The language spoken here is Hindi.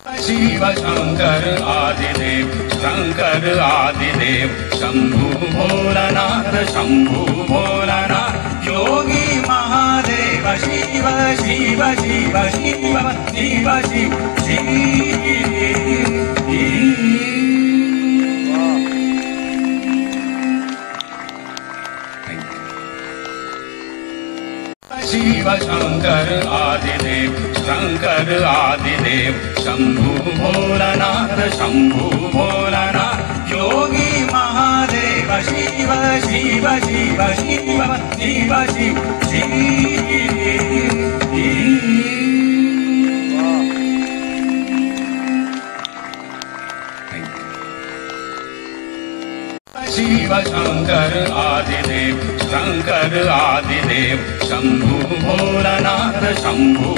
शिव शंकर आदिदेव शंकर आदिदेव शंभु भोलानाथ शंभु भोलानाथ योगी महादेव शिव शिव शिव शिव शिव शिव शिव शंकर आदिदेव शंभु भोलानाथ शंभु भोलानाथ योगी महादेव शिव शिव शिव शिव शिव शिव शिव शंकर आदिदेव शंभु भोलानाथ शंभु